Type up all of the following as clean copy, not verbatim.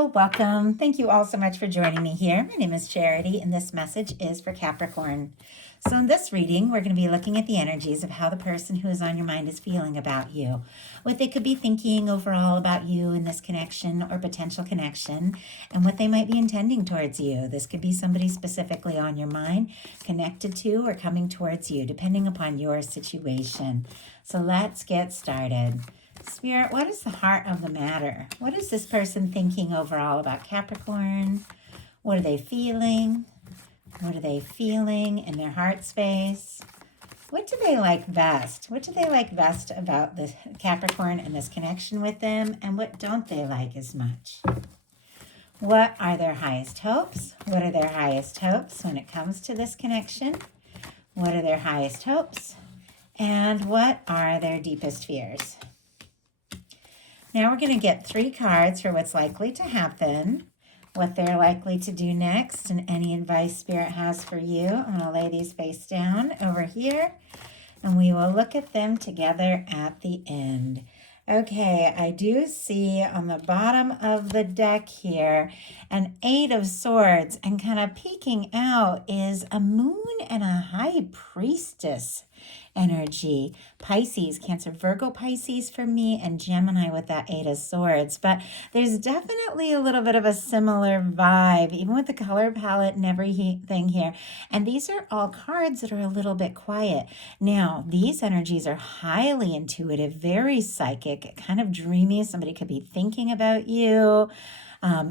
Hello, welcome. Thank you all so much for joining me here. My name is Charity, and this message is for Capricorn. So in this reading, we're going to be looking at the energies of how the person who is on your mind is feeling about you, what they could be thinking overall about you in this connection or potential connection, and what they might be intending towards you. This could be somebody specifically on your mind, connected to, or coming towards you, depending upon your situation. So let's get started. Spirit, what is the heart of the matter? What is this person thinking overall about Capricorn? What are they feeling? What are they feeling in their heart space? What do they like best? What do they like best about the Capricorn and this connection with them? And what don't they like as much? What are their highest hopes? What are their highest hopes when it comes to this connection? What are their highest hopes? And what are their deepest fears? Now we're going to get 3 cards for what's likely to happen, what they're likely to do next, and any advice Spirit has for you. I'm going to lay these face down over here, and we will look at them together at the end. Okay, I do see on the bottom of the deck here an 8 of Swords, and kind of peeking out is a moon and a high priestess energy. Pisces, Cancer, Virgo, Pisces for me, and Gemini with that 8 of Swords. But there's definitely a little bit of a similar vibe, even with the color palette and everything here. And these are all cards that are a little bit quiet. Now, these energies are highly intuitive, very psychic, kind of dreamy. Somebody could be thinking about you.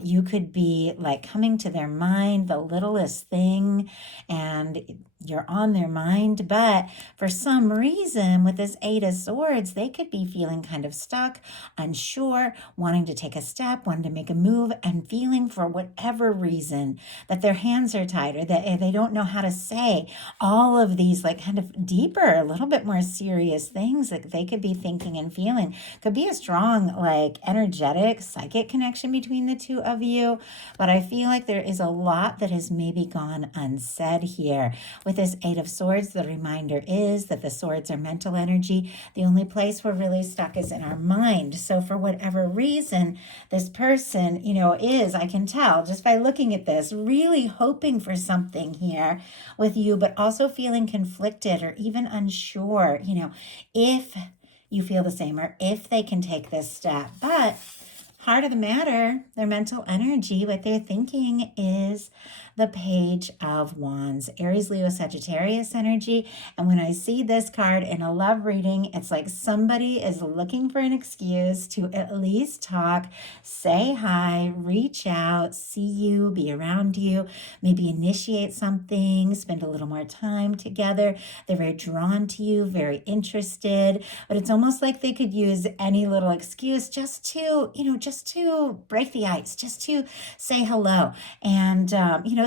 You could be like coming to their mind, the littlest thing, and you're on their mind. But for some reason, with this 8 of Swords, they could be feeling kind of stuck, unsure, wanting to take a step, wanting to make a move, and feeling for whatever reason that their hands are tied or that they don't know how to say all of these like kind of deeper, a little bit more serious things that they could be thinking and feeling. Could be a strong, like energetic, psychic connection between the two of you. But I feel like there is a lot that has maybe gone unsaid here. With this 8 of Swords, the reminder is that the swords are mental energy. The only place we're really stuck is in our mind. So for whatever reason, this person, is, I can tell just by looking at this, really hoping for something here with you, but also feeling conflicted or even unsure, if you feel the same or if they can take this step. But heart of the matter, their mental energy, what they're thinking is the Page of Wands, Aries, Leo, Sagittarius energy. And when I see this card in a love reading, it's like somebody is looking for an excuse to at least talk, say hi, reach out, see you, be around you, maybe initiate something, spend a little more time together. They're very drawn to you, very interested, but it's almost like they could use any little excuse just to break the ice, just to say hello. And,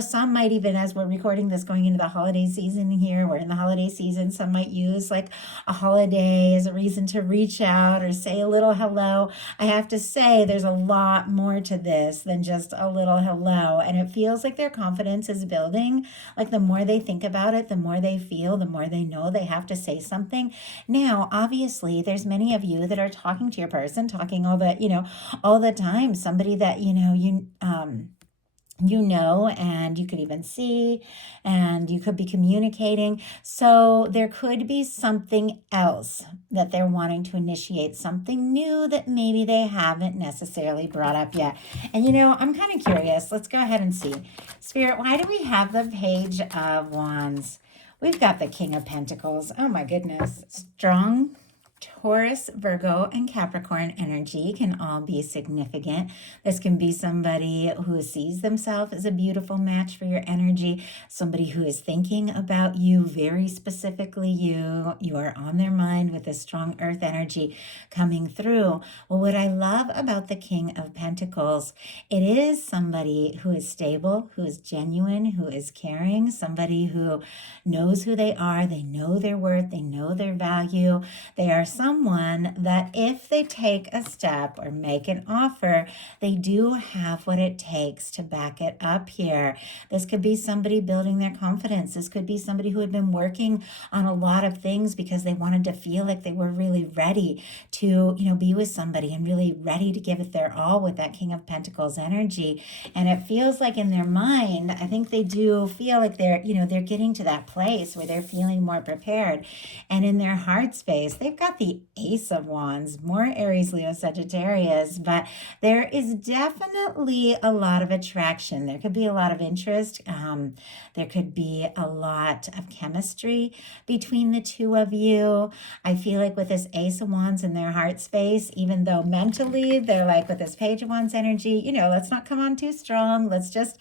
some might even, as we're recording this going into the holiday season here, we're in the holiday season, some might use like a holiday as a reason to reach out or say a little hello. I have to say there's a lot more to this than just a little hello. And it feels like their confidence is building. Like the more they think about it, the more they feel, the more they know they have to say something. Now, obviously, there's many of you that are talking to your person, talking all the time, somebody that, and you could even see, and you could be communicating. So there could be something else that they're wanting to initiate, something new that maybe they haven't necessarily brought up yet. And I'm kind of curious. Let's go ahead and see. Spirit, why do we have the Page of Wands? We've got the King of Pentacles. Oh my goodness. Strong Taurus, Virgo, and Capricorn energy can all be significant. This can be somebody who sees themselves as a beautiful match for your energy, somebody who is thinking about you, very specifically you. You are on their mind with a strong earth energy coming through. Well, what I love about the King of Pentacles, it is somebody who is stable, who is genuine, who is caring, somebody who knows who they are, they know their worth, they know their value, they are someone that if they take a step or make an offer, they do have what it takes to back it up here. This could be somebody building their confidence. This could be somebody who had been working on a lot of things because they wanted to feel like they were really ready to, be with somebody and really ready to give it their all with that King of Pentacles energy. And it feels like in their mind, I think they do feel like they're getting to that place where they're feeling more prepared. And in their heart space, they've got the Ace of Wands, more Aries, Leo, Sagittarius, but there is definitely a lot of attraction. There could be a lot of interest. There could be a lot of chemistry between the two of you. I feel like with this Ace of Wands in their heart space, even though mentally they're like with this Page of Wands energy, let's not come on too strong. Let's just,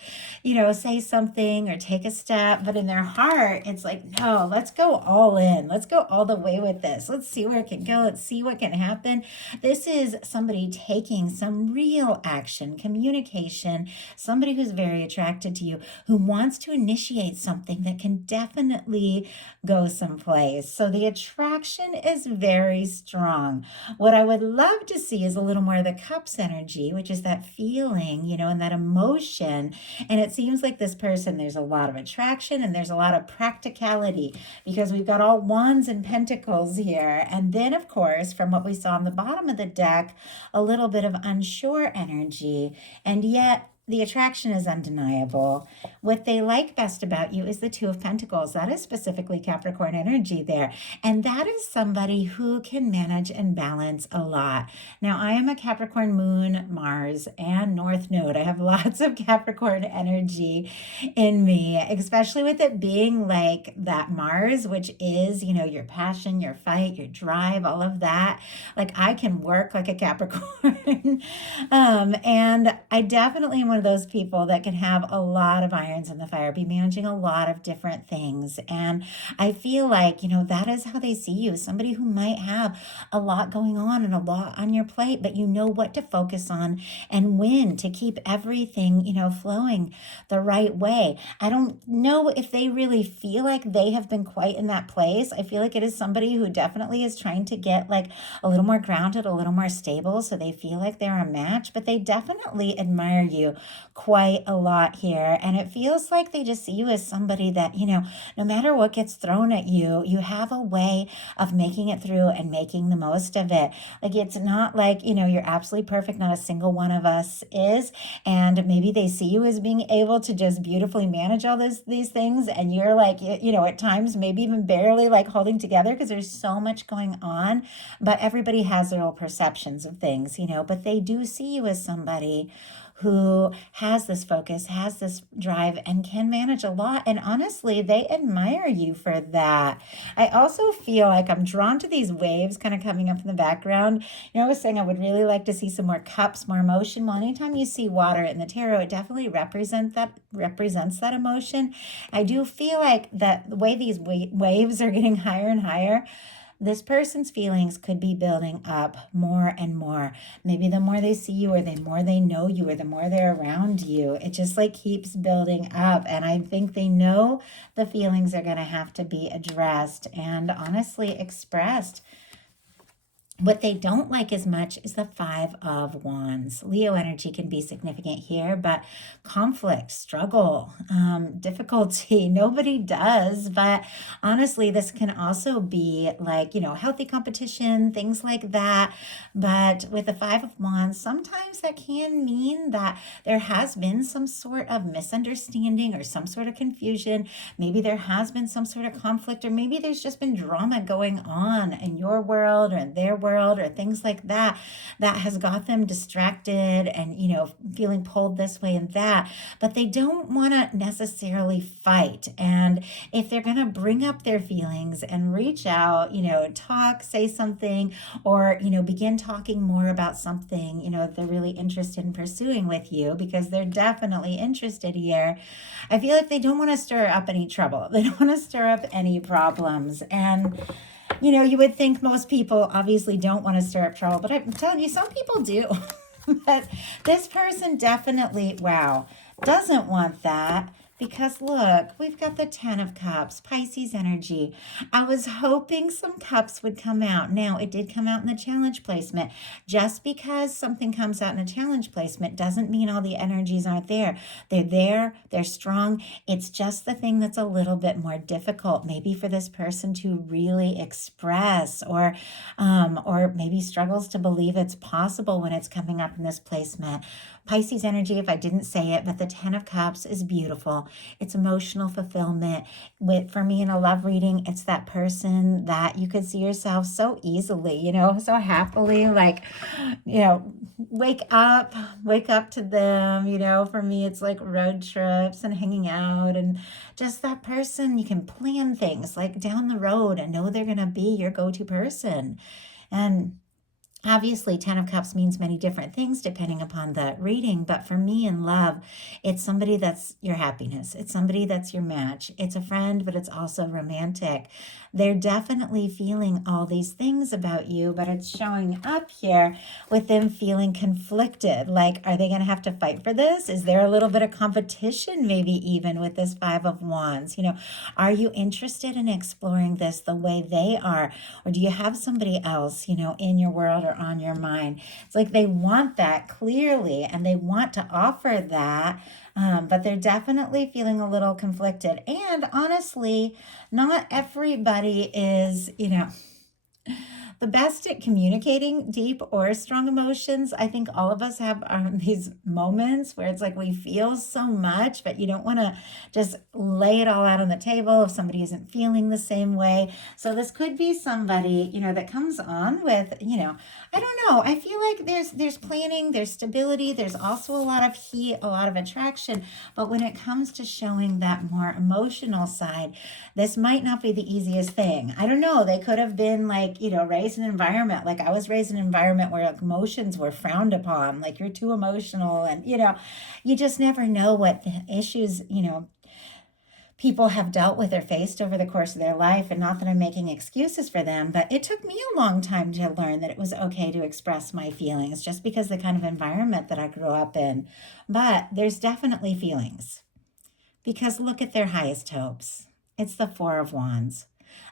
say something or take a step. But in their heart, it's like, no, let's go all in. Let's go all the way with this. Let's see where it can go. Let's see what can happen. This is somebody taking some real action, communication, somebody who's very attracted to you, who wants to initiate something that can definitely go someplace. So the attraction is very strong. What I would love to see is a little more of the Cups energy, which is that feeling, and that emotion. And it seems like this person, there's a lot of attraction and there's a lot of practicality because we've got all Wands and Pentacles here. And then, of course, from what we saw on the bottom of the deck, a little bit of unsure energy. And yet, the attraction is undeniable. What they like best about you is the Two of Pentacles. That is specifically Capricorn energy there. And that is somebody who can manage and balance a lot. Now, I am a Capricorn moon, Mars, and North Node. I have lots of Capricorn energy in me, especially with it being like that Mars, which is, your passion, your fight, your drive, all of that. Like I can work like a Capricorn. And I definitely am one of those people that can have a lot of irons in the fire, be managing a lot of different things. And I feel like, that is how they see you, somebody who might have a lot going on and a lot on your plate, but you know what to focus on and when to keep everything, flowing the right way. I don't know if they really feel like they have been quite in that place. I feel like it is somebody who definitely is trying to get like a little more grounded, a little more stable, so they feel like they're a match, but they definitely admire you quite a lot here. And it feels like they just see you as somebody that, no matter what gets thrown at you, you have a way of making it through and making the most of it. Like it's not like, you're absolutely perfect. Not a single one of us is. And maybe they see you as being able to just beautifully manage all these things. And you're like, at times maybe even barely like holding together because there's so much going on. But everybody has their own perceptions of things, but they do see you as somebody who has this focus, has this drive, and can manage a lot. And honestly, they admire you for that. I also feel like I'm drawn to these waves kind of coming up in the background. I was saying I would really like to see some more cups, more emotion. Well, anytime you see water in the tarot, it definitely represents that emotion. I do feel like that the way these waves are getting higher and higher, this person's feelings could be building up more and more. Maybe the more they see you or the more they know you or the more they're around you, it just like keeps building up. And I think they know the feelings are going to have to be addressed and honestly expressed. What they don't like as much is the Five of Wands. Leo energy can be significant here, but conflict, struggle, difficulty, nobody does. But honestly, this can also be like, healthy competition, things like that. But with the Five of Wands, sometimes that can mean that there has been some sort of misunderstanding or some sort of confusion. Maybe there has been some sort of conflict, or maybe there's just been drama going on in your world or in their world or things like that has got them distracted and feeling pulled this way and that, but they don't want to necessarily fight. And if they're going to bring up their feelings and reach out, talk, say something, or begin talking more about something they're really interested in pursuing with you, because they're definitely interested here, I feel like they don't want to stir up any trouble. They don't want to stir up any problems. And you would think most people obviously don't want to stir up trouble, but I'm telling you, some people do. But this person definitely, doesn't want that. Because look, we've got the 10 of Cups, Pisces energy. I was hoping some cups would come out. Now, it did come out in the challenge placement. Just because something comes out in a challenge placement doesn't mean all the energies aren't there. They're there, they're strong. It's just the thing that's a little bit more difficult, maybe for this person to really express, or maybe struggles to believe it's possible when it's coming up in this placement. Pisces energy, if I didn't say it, but the 10 of Cups is beautiful. It's emotional fulfillment. For me in a love reading, it's that person that you could see yourself so easily, so happily, like, wake up to them. For me, it's like road trips and hanging out, and just that person you can plan things like down the road and know they're going to be your go-to person. And obviously, 10 of Cups means many different things depending upon the reading, but for me in love, it's somebody that's your happiness. It's somebody that's your match. It's a friend, but it's also romantic. They're definitely feeling all these things about you, but it's showing up here with them feeling conflicted. Like, are they going to have to fight for this? Is there a little bit of competition, maybe even with this 5 of Wands? Are you interested in exploring this the way they are? Or do you have somebody else, in your world or on your mind? It's like they want that clearly and they want to offer that, but they're definitely feeling a little conflicted. And honestly, not everybody is, the best at communicating deep or strong emotions. I think all of us have these moments where it's like we feel so much, but you don't want to just lay it all out on the table if somebody isn't feeling the same way. So this could be somebody, that comes on with, I don't know. I feel like there's planning, there's stability, there's also a lot of heat, a lot of attraction. But when it comes to showing that more emotional side, this might not be the easiest thing. I don't know. They could have been like, raised in an environment, like I was raised in an environment where emotions were frowned upon, like you're too emotional, and you just never know what the issues people have dealt with or faced over the course of their life. And not that I'm making excuses for them, but it took me a long time to learn that it was okay to express my feelings just because the kind of environment that I grew up in. But there's definitely feelings, because look at their highest hopes. It's the 4 of Wands.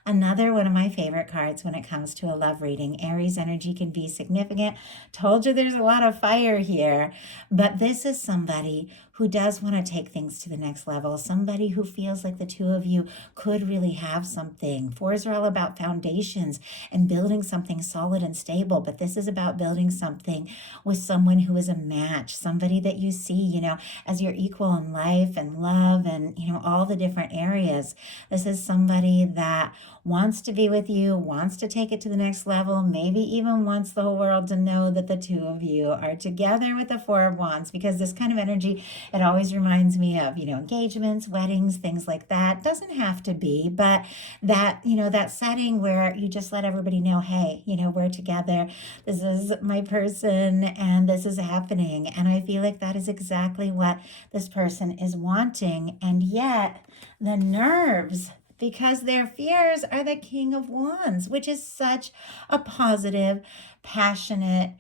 Another one of my favorite cards when it comes to a love reading. Aries energy can be significant. Told you there's a lot of fire here. But this is somebody who does want to take things to the next level. Somebody who feels like the two of you could really have something. 4s are all about foundations and building something solid and stable. But this is about building something with someone who is a match. Somebody that you see, as your equal in life and love and, all the different areas. This is somebody that wants to be with you, wants to take it to the next level, maybe even wants the whole world to know that the two of you are together with the 4 of Wands, because this kind of energy, it always reminds me of, engagements, weddings, things like that. Doesn't have to be, but that, that setting where you just let everybody know, hey, we're together. This is my person and this is happening. And I feel like that is exactly what this person is wanting. And yet the nerves, because their fears are the King of Wands, which is such a positive, passionate,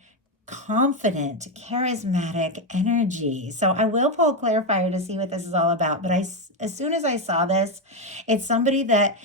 confident, charismatic energy. So I will pull a clarifier to see what this is all about. But as soon as I saw this, it's somebody that,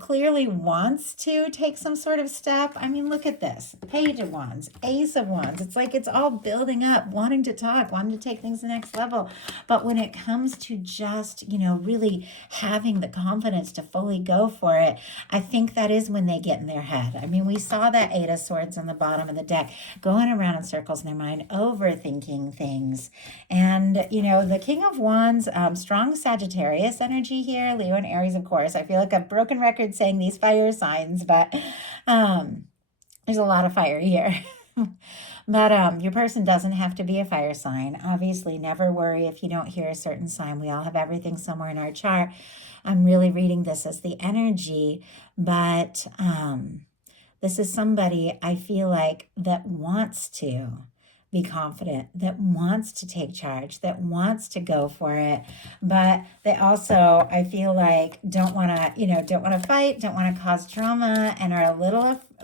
clearly wants to take some sort of step. I mean, look at this. Page of Wands, Ace of Wands. It's like it's all building up, wanting to talk, wanting to take things to the next level. But when it comes to just, really having the confidence to fully go for it, I think that is when they get in their head. I mean, we saw that 8 of Swords on the bottom of the deck going around in circles in their mind, overthinking things. And, the King of Wands, strong Sagittarius energy here, Leo and Aries, of course. I feel like a broken record saying these fire signs, but there's a lot of fire here. But your person doesn't have to be a fire sign. Obviously, never worry if you don't hear a certain sign. We all have everything somewhere in our chart. I'm really reading this as the energy, but this is somebody I feel like that wants to be confident, that wants to take charge, that wants to go for it. But they also, I feel like, don't want to fight, don't want to cause drama, and are a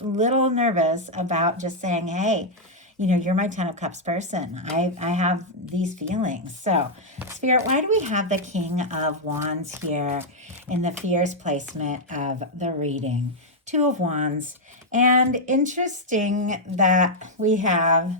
little nervous about just saying, hey, you're my 10 of Cups person. I have these feelings. So, Spirit, why do we have the King of Wands here in the fierce placement of the reading? Two of Wands. And interesting that we have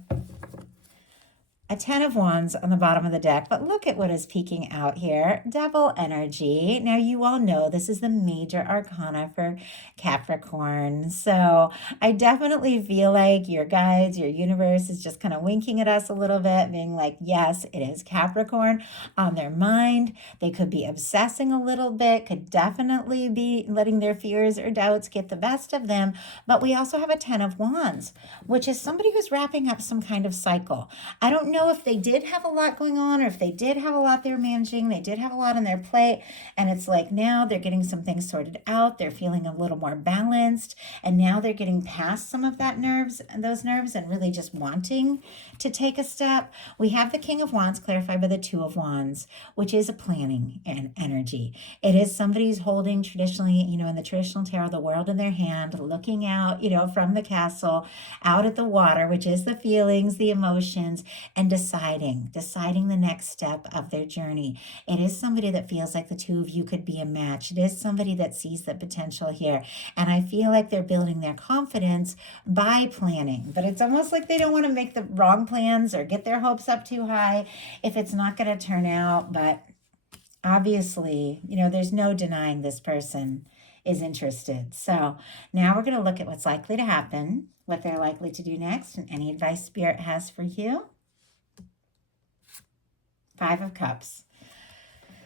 a 10 of Wands on the bottom of the deck, but look at what is peeking out here. Devil energy. Now, you all know this is the major arcana for Capricorn. So I definitely feel like your guides, your universe is just kind of winking at us a little bit, being like, yes, it is Capricorn on their mind. They could be obsessing a little bit, could definitely be letting their fears or doubts get the best of them. But we also have a 10 of Wands, which is somebody who's wrapping up some kind of cycle. I don't know if they did have a lot going on or if they did have a lot they were managing. They did have a lot on their plate, and it's like now they're getting some things sorted out. They're feeling a little more balanced, and now they're getting past some of those nerves and really just wanting to take a step. We have the King of Wands clarified by the Two of Wands, which is a planning and energy. It is somebody who's holding traditionally, in the traditional tarot, the world in their hand, looking out, from the castle out at the water, which is the feelings, the emotions, and deciding the next step of their journey. It is somebody that feels like the two of you could be a match. It is somebody that sees the potential here. And I feel like they're building their confidence by planning. But it's almost like they don't want to make the wrong plans or get their hopes up too high if it's not going to turn out. But obviously, there's no denying this person is interested. So now we're going to look at what's likely to happen, what they're likely to do next, and any advice Spirit has for you. Five of Cups.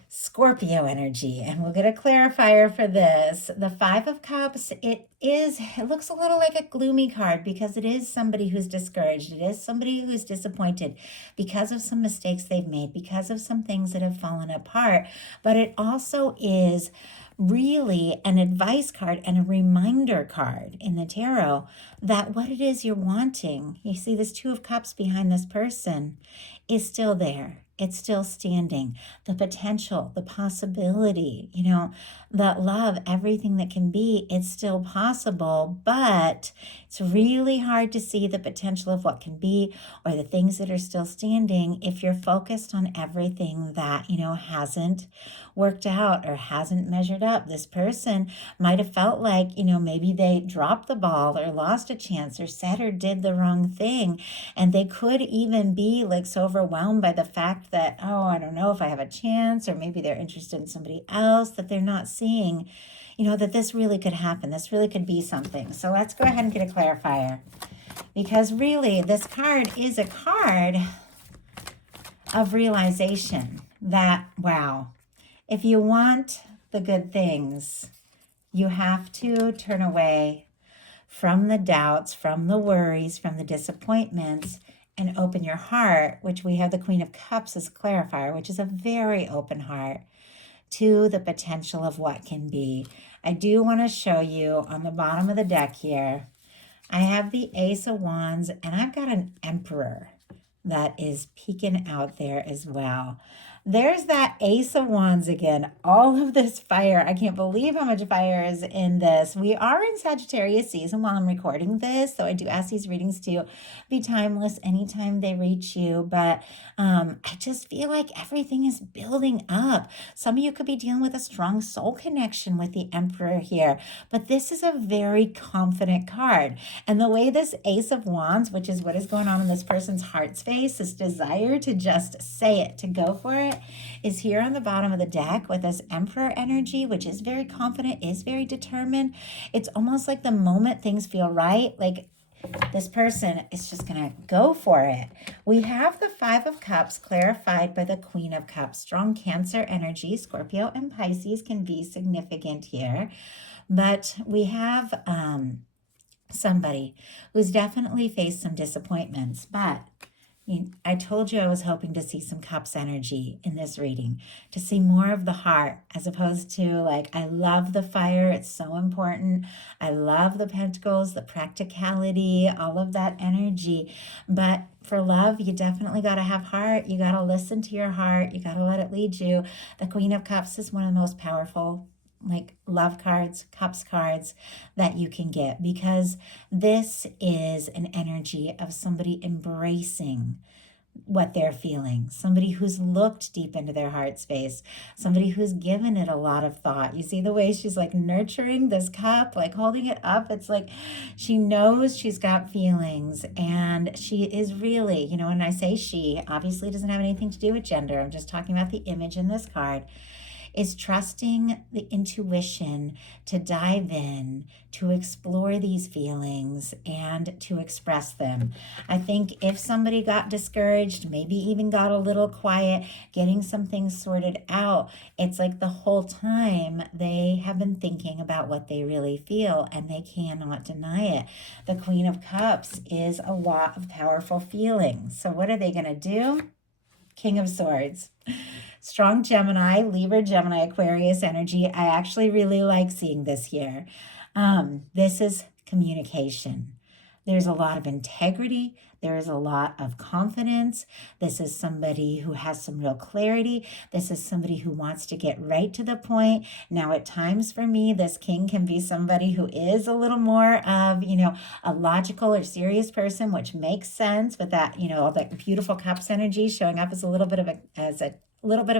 Scorpio energy, and we'll get a clarifier for this. The Five of Cups, it looks a little like a gloomy card because it is somebody who's discouraged. It is somebody who's disappointed because of some mistakes they've made, because of some things that have fallen apart. But it also is really an advice card and a reminder card in the tarot that what it is you're wanting, you see this Two of Cups behind this person, is still there. It's still standing. The potential, the possibility, that love, everything that can be, it's still possible, but it's really hard to see the potential of what can be or the things that are still standing if you're focused on everything that, hasn't worked out or hasn't measured up. This person might have felt like, maybe they dropped the ball or lost a chance or said or did the wrong thing. And they could even be like so overwhelmed by the fact that, oh, I don't know if I have a chance, or maybe they're interested in somebody else, that they're not seeing, that this really could happen. This really could be something. So let's go ahead and get a clarifier, because really this card is a card of realization that, wow, if you want the good things, you have to turn away from the doubts, from the worries, from the disappointments, and open your heart, which we have the Queen of Cups as clarifier, which is a very open heart to the potential of what can be. I do want to show you on the bottom of the deck here, I have the Ace of Wands, and I've got an Emperor that is peeking out there as well. There's that Ace of Wands again. All of this fire. I can't believe how much fire is in this. We are in Sagittarius season while I'm recording this, so I do ask these readings to be timeless anytime they reach you. But I just feel like everything is building up. Some of you could be dealing with a strong soul connection with the Emperor here, but this is a very confident card. And the way this Ace of Wands, which is what is going on in this person's heart space, this desire to just say it, to go for it, is here on the bottom of the deck with this Emperor energy, which is very confident, is very determined. It's almost like the moment things feel right, like this person is just going to go for it. We have the Five of Cups clarified by the Queen of Cups. Strong Cancer energy, Scorpio and Pisces can be significant here. But we have somebody who's definitely faced some disappointments, but I told you I was hoping to see some Cups energy in this reading, to see more of the heart as opposed to like, I love the fire. It's so important. I love the Pentacles, the practicality, all of that energy. But for love, you definitely got to have heart. You got to listen to your heart. You got to let it lead you. The Queen of Cups is one of the most powerful like love cards, cups cards that you can get, because this is an energy of somebody embracing what they're feeling, somebody who's looked deep into their heart space, somebody who's given it a lot of thought. You see the way she's like nurturing this cup, like holding it up. It's like she knows she's got feelings, and she is really, and I say she, obviously doesn't have anything to do with gender. I'm just talking about the image in this card, is trusting the intuition to dive in, to explore these feelings and to express them. I think if somebody got discouraged, maybe even got a little quiet, getting some things sorted out, it's like the whole time they have been thinking about what they really feel, and they cannot deny it. The Queen of Cups is a lot of powerful feelings. So what are they going to do? King of Swords. Strong Gemini, Libra, Gemini, Aquarius energy. I actually really like seeing this here. This is communication. There's a lot of integrity. There is a lot of confidence. This is somebody who has some real clarity. This is somebody who wants to get right to the point. Now, at times for me, this king can be somebody who is a little more of, a logical or serious person, which makes sense with that, all that beautiful cups energy showing up as a little bit of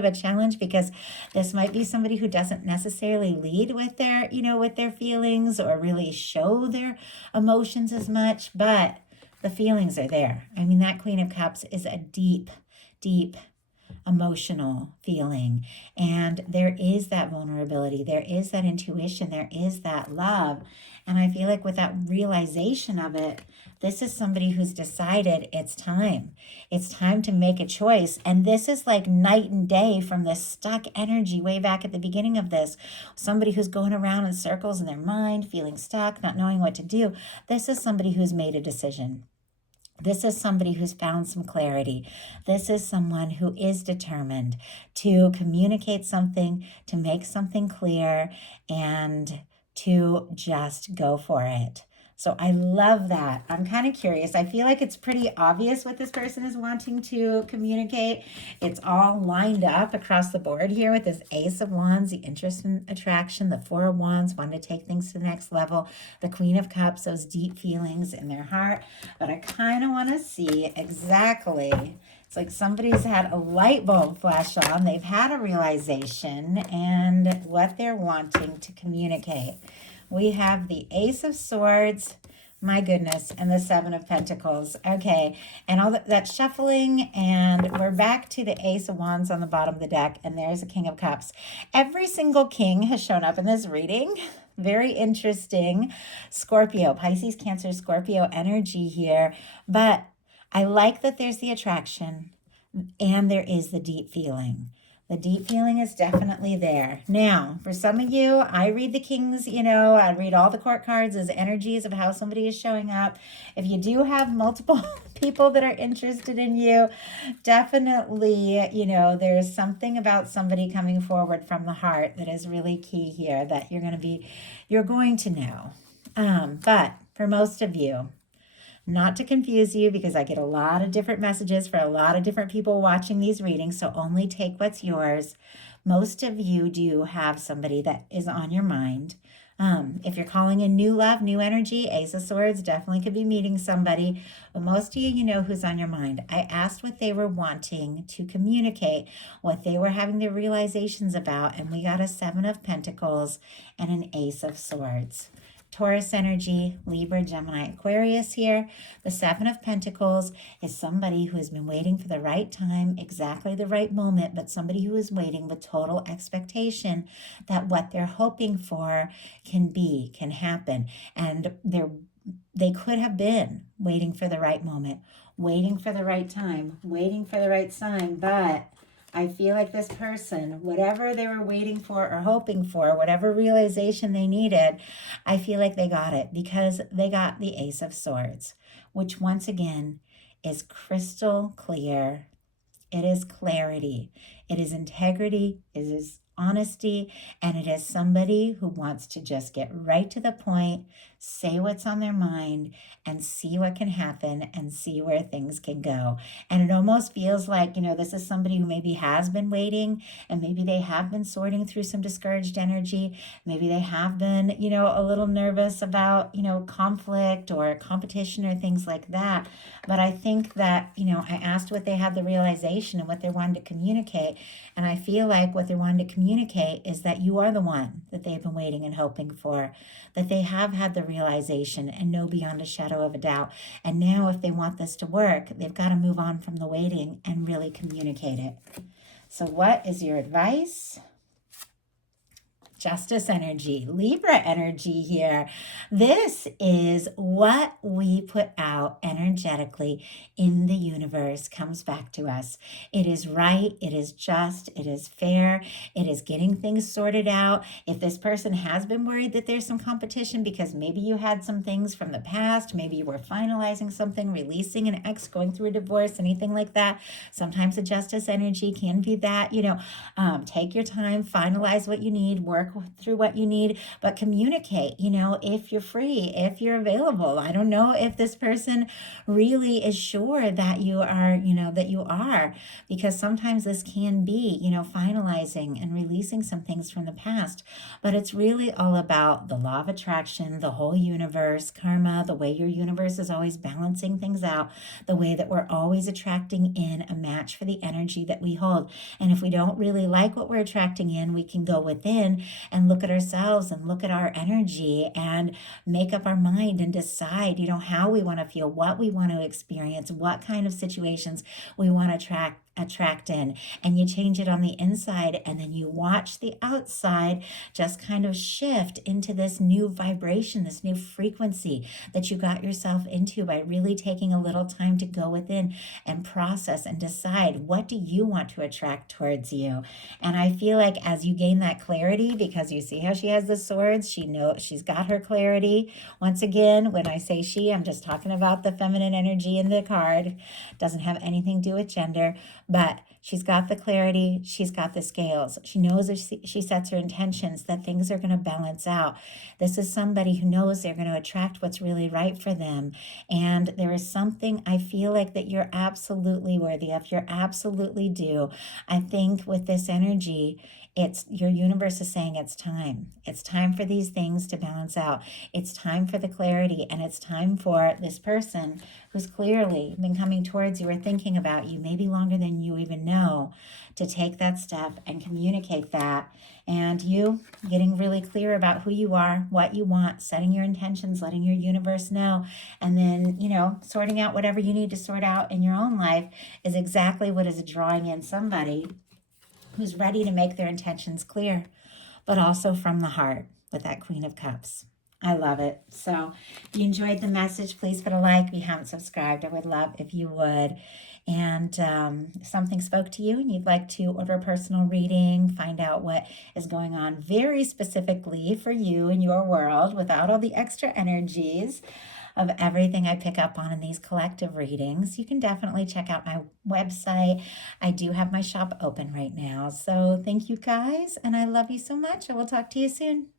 a challenge, because this might be somebody who doesn't necessarily lead with their feelings or really show their emotions as much, but the feelings are there. I mean, that Queen of Cups is a deep, deep emotional feeling, and there is that vulnerability, there is that intuition, there is that love. And I feel like with that realization of it, this is somebody who's decided it's time to make a choice. And this is like night and day from this stuck energy way back at the beginning of this, somebody who's going around in circles in their mind, feeling stuck, not knowing what to do. This is somebody who's made a decision. This is somebody who's found some clarity. This is someone who is determined to communicate something, to make something clear, and to just go for it. So I love that. I'm kind of curious. I feel like it's pretty obvious what this person is wanting to communicate. It's all lined up across the board here with this Ace of Wands, the interest and attraction, the Four of Wands, wanting to take things to the next level, the Queen of Cups, those deep feelings in their heart. But I kind of want to see exactly. It's like somebody's had a light bulb flash on. They've had a realization and what they're wanting to communicate. We have the Ace of Swords, my goodness, and the Seven of Pentacles. Okay, and all that shuffling, and we're back to the Ace of Wands on the bottom of the deck, and there's a King of Cups. Every single king has shown up in this reading. Very interesting. Scorpio, Pisces, Cancer, Scorpio energy here, but I like that there's the attraction and there is the deep feeling. The deep feeling is definitely there. Now, for some of you, I read the kings, I read all the court cards as energies of how somebody is showing up. If you do have multiple people that are interested in you, definitely, there's something about somebody coming forward from the heart that is really key here that you're going to know. But for most of you, not to confuse you, because I get a lot of different messages for a lot of different people watching these readings, so only take what's yours. Most of you do have somebody that is on your mind. If you're calling in new love, new energy, Ace of Swords definitely could be meeting somebody. But most of you know who's on your mind. I asked what they were wanting to communicate, what they were having their realizations about, and we got a Seven of Pentacles and an Ace of Swords. Taurus energy, Libra, Gemini, Aquarius here. The Seven of Pentacles is somebody who has been waiting for the right time, exactly the right moment, but somebody who is waiting with total expectation that what they're hoping for can happen. And they could have been waiting for the right moment, waiting for the right time, waiting for the right sign, but I feel like this person, whatever they were waiting for or hoping for, whatever realization they needed, I feel like they got it because they got the Ace of Swords, which once again is crystal clear. It is clarity. It is integrity. It is honesty. And it is somebody who wants to just get right to the point, say what's on their mind, and see what can happen and see where things can go. And it almost feels like, this is somebody who maybe has been waiting, and maybe they have been sorting through some discouraged energy. Maybe they have been, a little nervous about, conflict or competition or things like that. But I think that, I asked what they had the realization and what they wanted to communicate. And I feel like what they wanted to communicate is that you are the one that they've been waiting and hoping for, that they have had the realization and know beyond a shadow of a doubt. And now, if they want this to work, they've got to move on from the waiting and really communicate it. So, what is your advice? Justice energy, Libra energy here. This is what we put out energetically in the universe comes back to us. It is right, it is just, it is fair, it is getting things sorted out. If this person has been worried that there's some competition because maybe you had some things from the past, maybe you were finalizing something, releasing an ex, going through a divorce, anything like that, sometimes the justice energy can be that, take your time, finalize what you need, work through what you need, but communicate, if you're free, if you're available. I don't know if this person really is sure that you are, because sometimes this can be, finalizing and releasing some things from the past, but it's really all about the law of attraction, the whole universe, karma, the way your universe is always balancing things out, the way that we're always attracting in a match for the energy that we hold. And if we don't really like what we're attracting in, we can go within and look at ourselves and look at our energy and make up our mind and decide, how we want to feel, what we want to experience, what kind of situations we want to attract in. And you change it on the inside, and then you watch the outside just kind of shift into this new vibration, this new frequency that you got yourself into by really taking a little time to go within and process and decide, what do you want to attract towards you? And I feel like as you gain that clarity, because you see how she has the swords, she's got her clarity. Once again, when I say she, I'm just talking about the feminine energy in the card. Doesn't have anything to do with gender. But she's got the clarity, she's got the scales. She knows if she sets her intentions that things are going to balance out. This is somebody who knows they're going to attract what's really right for them. And there is something I feel like that you're absolutely worthy of. You're absolutely due. I think with this energy, it's your universe is saying it's time. It's time for these things to balance out. It's time for the clarity, and it's time for this person who's clearly been coming towards you or thinking about you maybe longer than you even know, to take that step and communicate that. And you getting really clear about who you are, what you want, setting your intentions, letting your universe know, and then, sorting out whatever you need to sort out in your own life is exactly what is drawing in somebody who's ready to make their intentions clear, but also from the heart with that Queen of Cups. I love it. So if you enjoyed the message, please put a like. If you haven't subscribed, I would love if you would. And if something spoke to you and you'd like to order a personal reading, find out what is going on very specifically for you in your world without all the extra energies of everything I pick up on in these collective readings, you can definitely check out my website. I do have my shop open right now. So thank you guys, and I love you so much. I will talk to you soon.